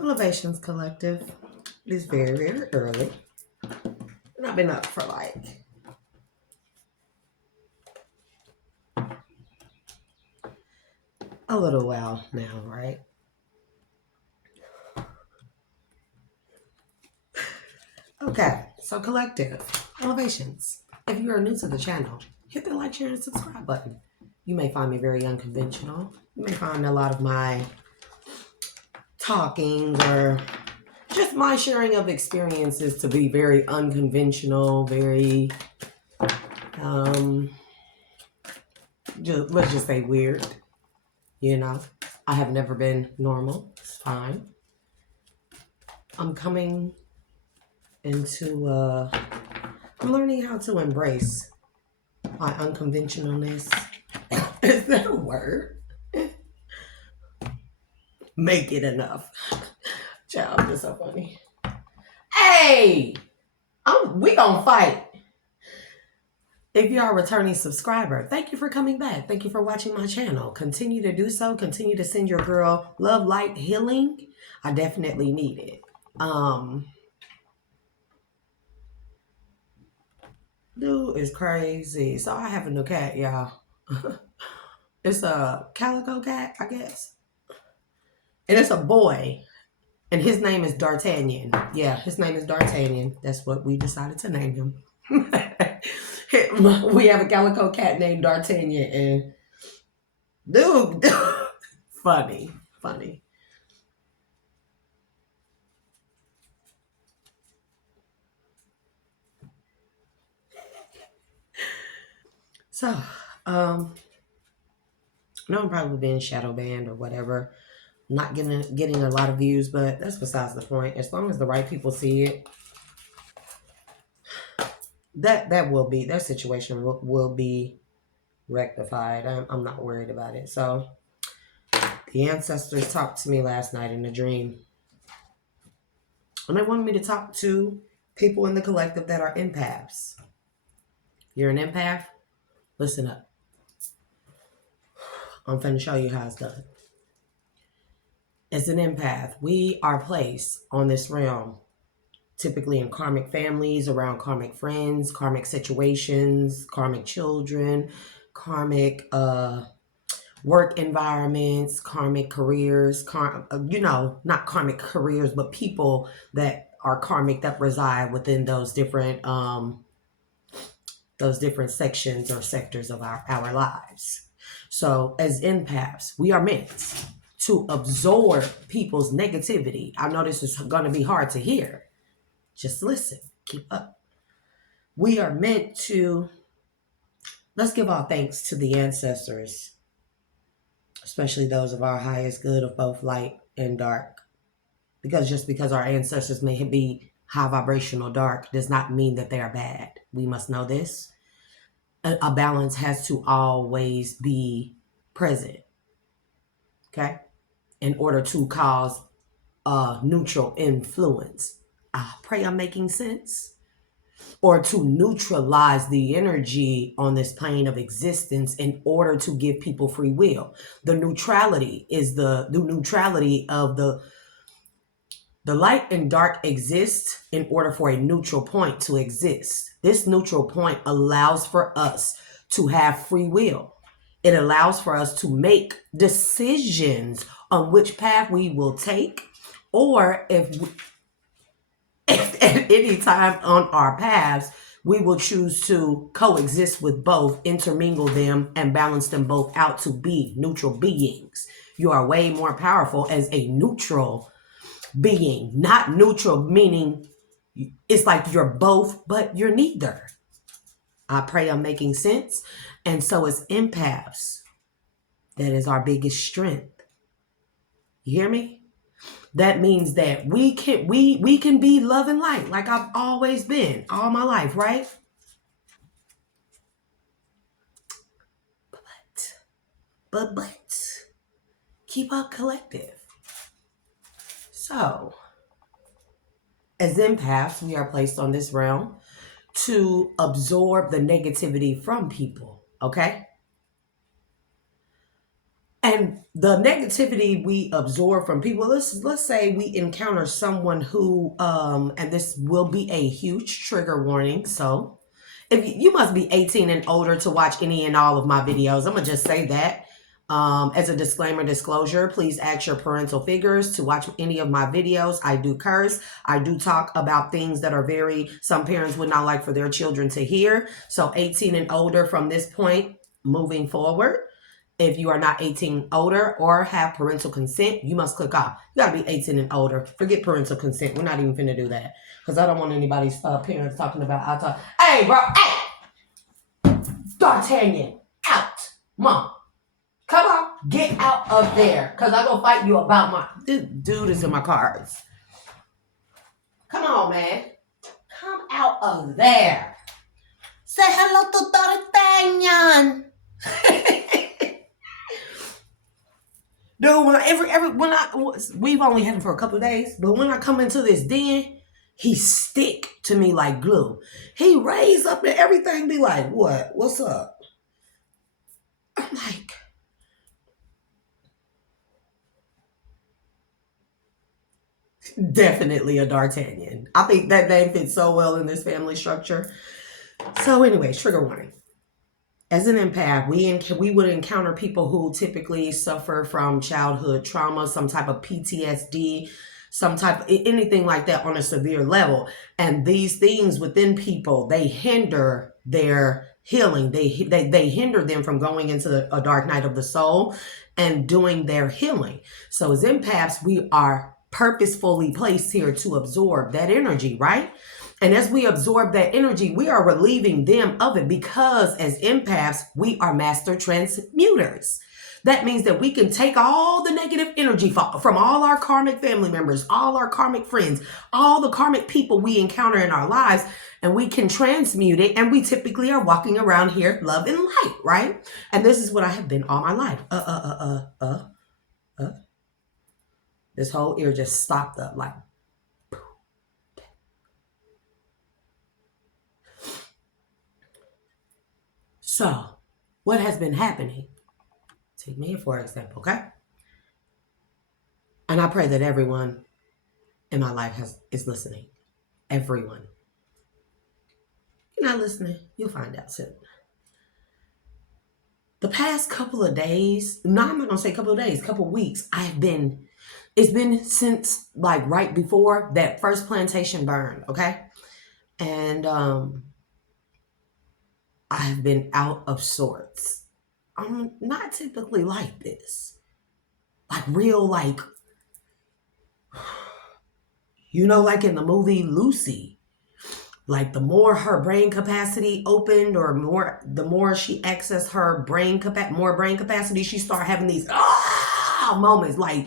Elevations Collective is very, very early. And I've been up for like a little while now, right? Okay, so Collective, Elevations. If you are new to the channel, hit the like, share, and subscribe button. You may find me very unconventional. You may find a lot of my talking or just my sharing of experiences to be very unconventional, very let's just say weird. I have never been normal. It's fine. I'm coming into I'm learning how to embrace my unconventionalness. Is that a word? Make it enough. Child, this is so funny. Hey, we gonna fight. If you are a returning subscriber, thank you for coming back. Thank you for watching my channel. Continue to do so. Continue to send your girl love, light, healing. I definitely need it. Dude is crazy. So I have a new cat, y'all. It's a calico cat, I guess. And it's a boy. And his name is D'Artagnan. Yeah, his name is D'Artagnan. That's what we decided to name him. We have a calico cat named D'Artagnan. And dude, funny. So, no, I'm probably being shadow banned or whatever. Not getting a lot of views, but that's besides the point. As long as the right people see it, that situation will be rectified. I'm not worried about it. So the ancestors talked to me last night in a dream, and they wanted me to talk to people in the collective that are empaths. You're an empath? Listen up. I'm finna show you how it's done. As an empath, we are placed on this realm, typically in karmic families, around karmic friends, karmic situations, karmic children, karmic work environments, karmic careers, not karmic careers, but people that are karmic that reside within those different sections or sectors of our lives. So as empaths, we are meant to absorb people's negativity. I know this is going to be hard to hear. Just listen. Keep up. We are meant to, let's give all thanks to the ancestors, especially those of our highest good of both light and dark. Because just because our ancestors may be high vibrational dark does not mean that they are bad. We must know this. A balance has to always be present. Okay? In order to cause a neutral influence. I pray I'm making sense. Or to neutralize the energy on this plane of existence in order to give people free will. The neutrality is the neutrality of the light and dark exists in order for a neutral point to exist. This neutral point allows for us to have free will. It allows for us to make decisions on which path we will take, or if at any time on our paths, we will choose to coexist with both, intermingle them, and balance them both out to be neutral beings. You are way more powerful as a neutral being. Not neutral meaning it's like you're both, but you're neither. I pray I'm making sense. And so as empaths, that is our biggest strength. You hear me? That means that we can be love and light like I've always been all my life, right? But keep up, collective. So as empaths, we are placed on this realm to absorb the negativity from people, okay? And the negativity we absorb from people, let's say we encounter someone who and this will be a huge trigger warning. So if you must be 18 and older to watch any and all of my videos, I'm gonna just say that. As a disclaimer, disclosure, please ask your parental figures to watch any of my videos. I do curse. I do talk about things that are some parents would not like for their children to hear. So 18 and older from this point moving forward. If you are not 18 older or have parental consent, you must click off. You gotta be 18 and older. Forget parental consent. We're not even finna do that. Because I don't want anybody's parents talking about, hey, bro, hey! D'Artagnan, out. Mom, come on, get out of there. Because I'm gonna fight you about this dude is in my cards. Come on, man. Come out of there. Say hello to D'Artagnan. Dude, we've only had him for a couple of days, but when I come into this den, he stick to me like glue. He raise up and everything be like, what? What's up? I'm like, definitely a D'Artagnan. I think that name fits so well in this family structure. So anyway, trigger warning. As an empath, we would encounter people who typically suffer from childhood trauma, some type of PTSD, anything like that on a severe level. And these things within people, they hinder their healing. They hinder them from going into a dark night of the soul and doing their healing. So as empaths, we are purposefully placed here to absorb that energy, right? And as we absorb that energy, we are relieving them of it because as empaths, we are master transmuters. That means that we can take all the negative energy from all our karmic family members, all our karmic friends, all the karmic people we encounter in our lives, and we can transmute it. And we typically are walking around here, love and light, right? And this is what I have been all my life. This whole ear just stopped up like. So, what has been happening? Take me for example, okay? And I pray that everyone in my life is listening. Everyone. You're not listening, you'll find out soon. The past couple of days, no, I'm not gonna say couple of days, couple of weeks, it's been since like right before that first plantation burned, okay? And I've been out of sorts. I'm not typically like this. Like real, like, like in the movie Lucy, like the more her brain capacity opened or the more she accessed her more brain capacity, she started having these moments like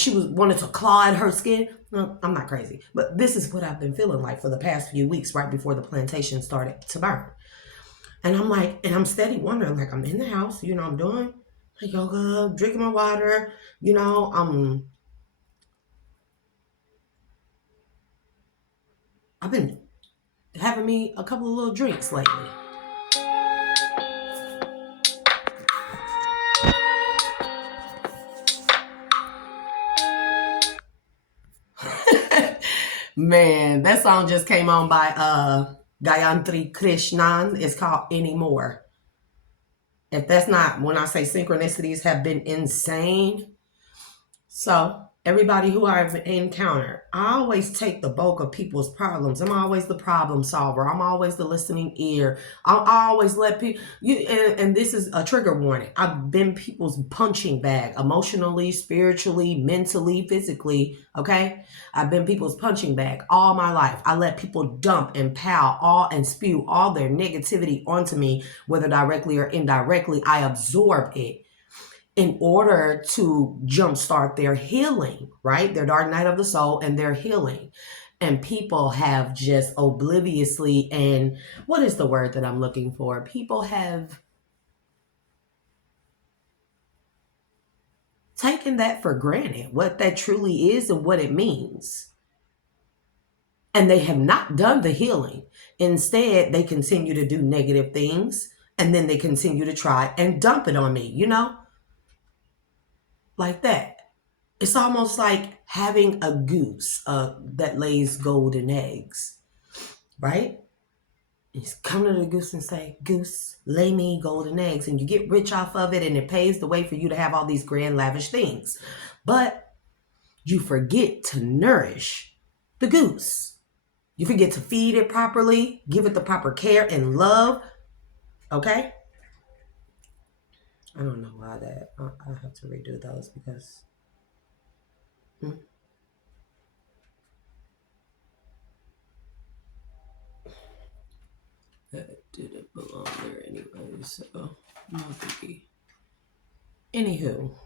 she wanted to claw at her skin. No, I'm not crazy, but this is what I've been feeling like for the past few weeks right before the plantation started to burn. And I'm like, and I'm steady wondering, like, I'm in the house, I'm doing my yoga, drinking my water, I've been having me a couple of little drinks lately. Man, that song just came on by Gayatri Krishnan. It's called Anymore. If that's not, when I say synchronicities have been insane. So everybody who I've encountered, I always take the bulk of people's problems. I'm always the problem solver. I'm always the listening ear. I always let people, and this is a trigger warning. I've been people's punching bag, emotionally, spiritually, mentally, physically, okay? I've been people's punching bag all my life. I let people dump and and spew all their negativity onto me, whether directly or indirectly. I absorb it in order to jumpstart their healing, right? Their dark night of the soul and their healing. And people have just obliviously, and what is the word that I'm looking for? People have taken that for granted, what that truly is and what it means. And they have not done the healing. Instead, they continue to do negative things, and then they continue to try and dump it on me, like that. It's almost like having a goose that lays golden eggs, right? You come to the goose and say, "Goose, lay me golden eggs," and you get rich off of it, and it paves the way for you to have all these grand, lavish things. But you forget to nourish the goose. You forget to feed it properly, give it the proper care and love. Okay? I don't know why that. I have to redo those because. That didn't belong there anyway, so no biggie. Anywho,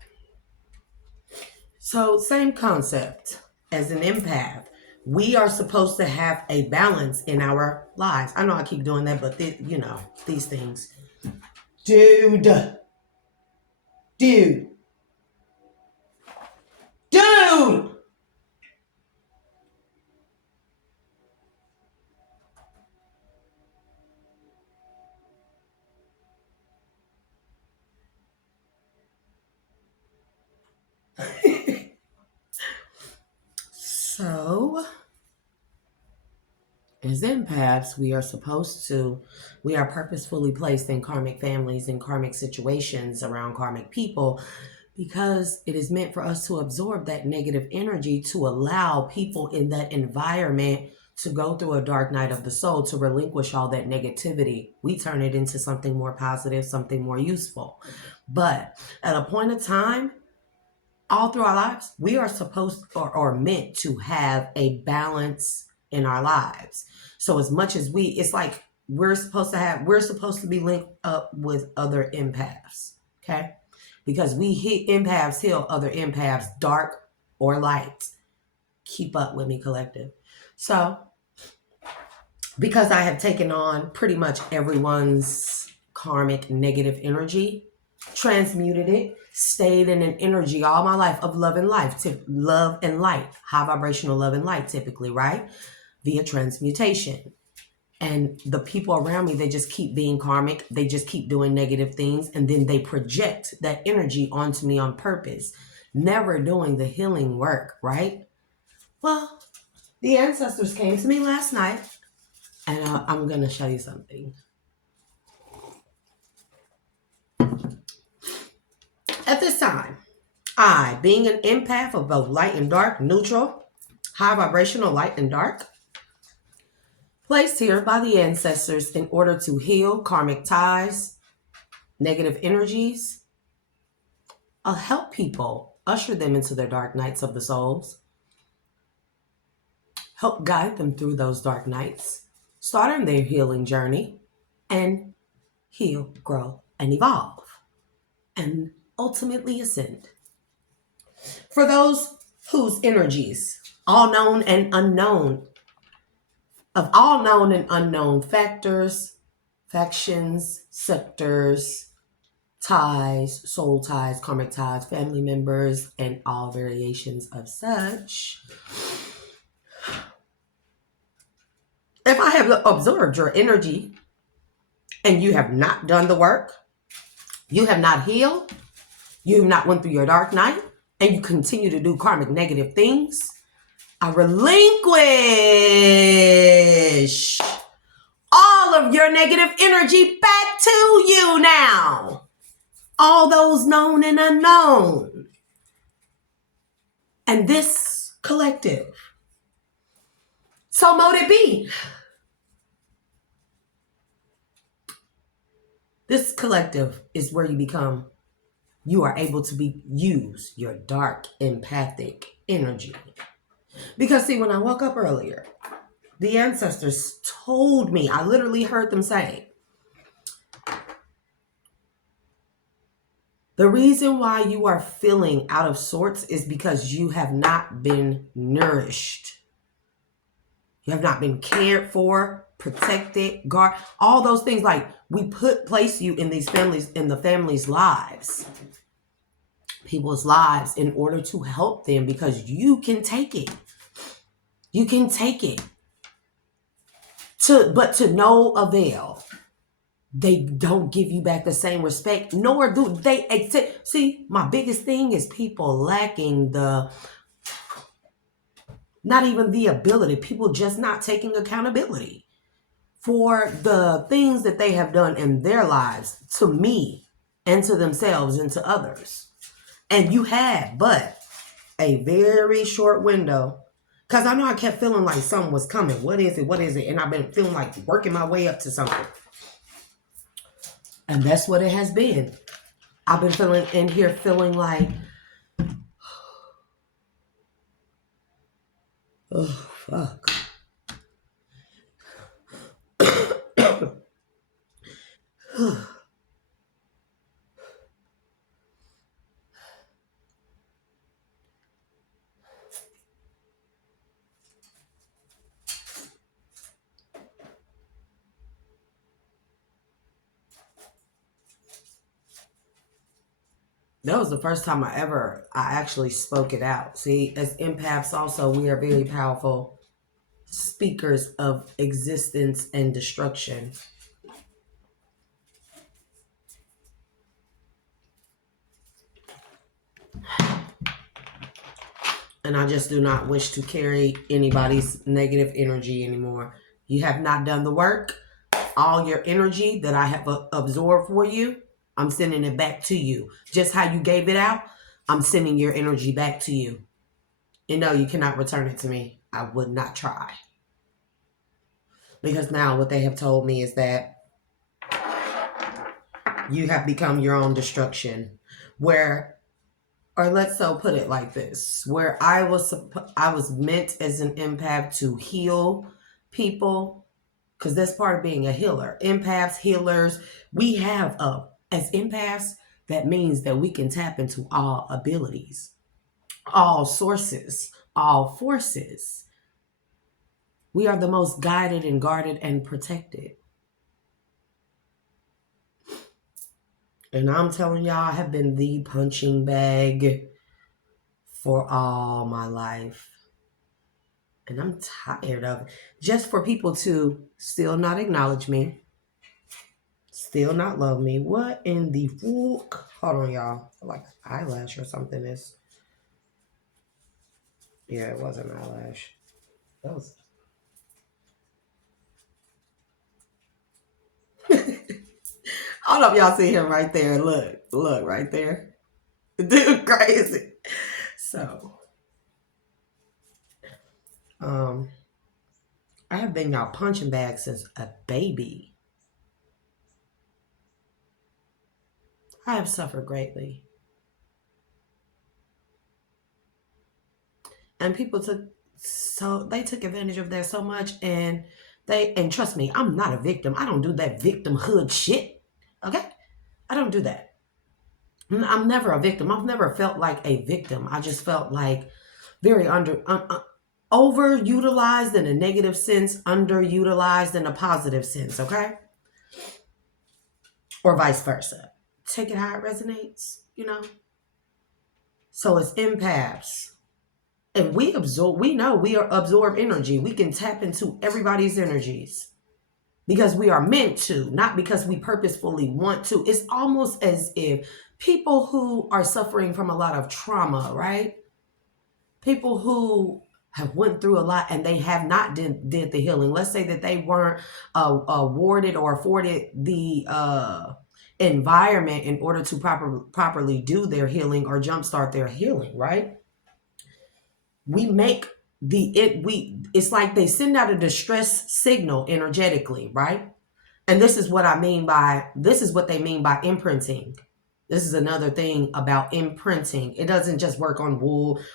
so same concept as an empath. We are supposed to have a balance in our lives. I know I keep doing that, but these things. Dude. So, as empaths, we are purposefully placed in karmic families and karmic situations around karmic people because it is meant for us to absorb that negative energy to allow people in that environment to go through a dark night of the soul, to relinquish all that negativity. We turn it into something more positive, something more useful. But at a point of time, all through our lives, we are supposed or meant to have a balance in our lives. So as much as it's like we're supposed to be linked up with other empaths, okay? Because empaths heal other empaths, dark or light. Keep up with me, collective. So, because I have taken on pretty much everyone's karmic negative energy, transmuted it, stayed in an energy all my life of love and life, love and light, high vibrational love and light typically, right? Via transmutation. And the people around me, they just keep being karmic. They just keep doing negative things. And then they project that energy onto me on purpose, never doing the healing work, right? Well, the ancestors came to me last night, and I'm going to show you something. At this time, I, being an empath of both light and dark, neutral, high vibrational light and dark, placed here by the ancestors in order to heal karmic ties, negative energies, help people, usher them into their dark nights of the souls, help guide them through those dark nights, start on their healing journey, and heal, grow, and evolve, and ultimately ascend. For those whose energies, all known and unknown, of all known and unknown factors, factions, sectors, ties, soul ties, karmic ties, family members, and all variations of such. If I have observed your energy and you have not done the work, you have not healed, you have not went through your dark night, and you continue to do karmic negative things, I relinquish all of your negative energy back to you now. All those known and unknown. And this collective. So mote it be. This collective is where you are able to use your dark empathic energy. Because see, when I woke up earlier, the ancestors told me, I literally heard them say, the reason why you are feeling out of sorts is because you have not been nourished. You have not been cared for, protected, guard, all those things. Like we place you in these families, in the families' lives, people's lives, in order to help them because you can take it. You can take it. But to no avail. they don't give you back the same respect, nor do they accept. See, my biggest thing is people lacking not even the ability, people just not taking accountability for the things that they have done in their lives to me and to themselves and to others. And you had but a very short window. Because I know I kept feeling like something was coming. What is it? What is it? And I've been feeling like working my way up to something. And that's what it has been. I've been feeling in here feeling like, oh, fuck. That was the first time I actually spoke it out. See, as empaths also, we are very powerful speakers of existence and destruction. And I just do not wish to carry anybody's negative energy anymore. You have not done the work. All your energy that I have absorbed for you, I'm sending it back to you. Just how you gave it out, I'm sending your energy back to you. And no, you cannot return it to me. I would not try. Because now what they have told me is that you have become your own destruction. Where, or let's so put it like this, where I was meant as an empath to heal people, because that's part of being a healer. Empaths, healers, we have as empaths, that means that we can tap into all abilities, all sources, all forces. We are the most guided and guarded and protected. And I'm telling y'all, I have been the punching bag for all my life. And I'm tired of it. Just for people to still not acknowledge me, still not love me. What in the fuck? Hold on, y'all. Like eyelash or something is. Yeah, it was an eyelash. That was. I don't know if y'all see him right there. Look right there. Dude, crazy. So, I have been y'all punching bag since a baby. I have suffered greatly. And people took advantage of that so much, and trust me, I'm not a victim. I don't do that victimhood shit. Okay? I don't do that. I'm never a victim. I've never felt like a victim. I just felt like very overutilized in a negative sense, underutilized in a positive sense, okay? Or vice versa. Take it how it resonates, So it's empaths. And we know we are absorb energy. We can tap into everybody's energies because we are meant to, not because we purposefully want to. It's almost as if people who are suffering from a lot of trauma, right? People who have went through a lot and they have not did the healing. Let's say that they weren't awarded or afforded the environment in order to properly do their healing or jumpstart their healing, right? We make it's like they send out a distress signal energetically, right? And this is what they mean by imprinting. This is another thing about imprinting. It doesn't just work on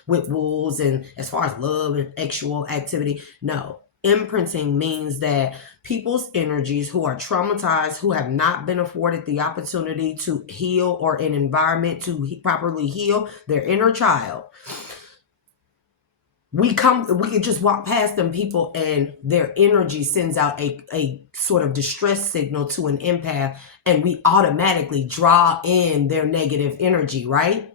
with wolves and as far as love and sexual activity. No, imprinting means that people's energies who are traumatized, who have not been afforded the opportunity to heal or an environment to properly heal their inner child, we can just walk past them people and their energy sends out a sort of distress signal to an empath, and we automatically draw in their negative energy, right?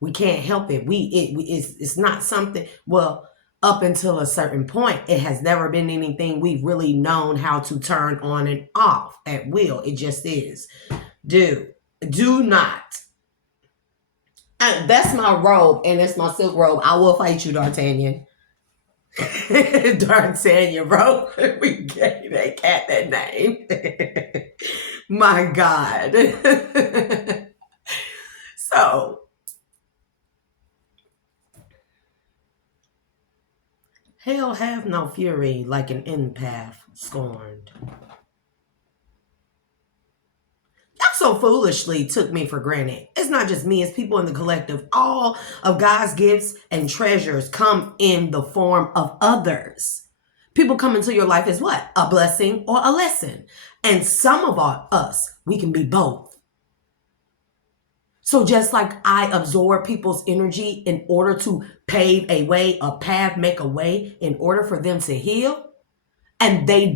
We can't help it. It's not something, well, up until a certain point, it has never been anything we've really known how to turn on and off at will. It just is. Do not. That's my robe, and it's my silk robe. I will fight you, D'Artagnan. D'Artagnan, bro. We gave that cat that name. My God. So, hell have no fury like an empath scorned. So foolishly took me for granted. It's not just me, it's people in the collective. All of God's gifts and treasures come in the form of others. People come into your life as what? A blessing or a lesson. And some of us, we can be both. So just like I absorb people's energy in order to pave a way, a path, make a way in order for them to heal, and they